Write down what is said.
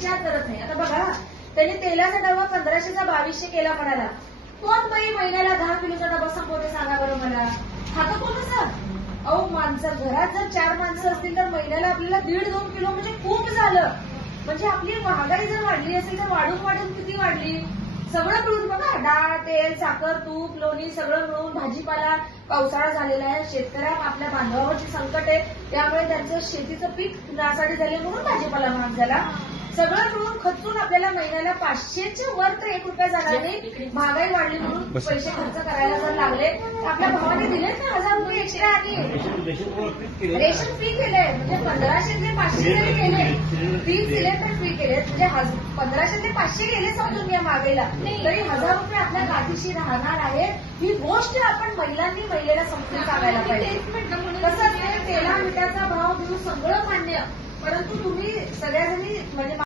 विचार करत नाही. आता बघा त्यांनी तेलाचा डबा पंधराशेचा बावीसशे केला म्हणाला. कोण बाई महिन्याला दहा किलोचा डबा संपवते सांगा बरं मला? खातं कोण असं अहो माणसं घरात जर चार माणसं असतील तर महिन्याला आपल्याला दीड दोन किलो म्हणजे खूप झालं. म्हणजे आपली महागाई जर वाढली असेल तर वाढून वाढून किती वाढली? सगळं मिळून बघा डाळ तेल साखर तूप लोणी सगळं मिळून भाजीपाला पावसाळा झालेला आहे. शेतकऱ्या आपल्या बांधवावरची संकट आहे. त्यामुळे त्यांचं शेतीचं पीक नासाडी झाले म्हणून भाजीपाला महाग झाला. सगळं मिळून खचून आपल्याला महिन्याला पाचशेच्या वर तर एक रुपया जाणार नाही. महागाई वाढली म्हणून. पैसे खर्च करायला जर लागले तर आपल्या भावाने दिलेत ना हजार रुपये एक्स्ट्रा आणि रेशन फ्री केलंय म्हणजे पंधराशे पाचशे जरी केले तीस सिलेंडर फ्री केले. म्हणजे पंधराशे ते पाचशे गेले समजून घ्या मागेला तरी हजार रुपये आपल्या गाठीशी राहणार आहेत ही गोष्ट आपण महिलांनी महिलेला समजून सांगायला पाहिजे. कसं असते तेला मिठाचा भाव घेऊन सगळं मान्य. परंतु तुम्ही सगळ्याजणी म्हणजे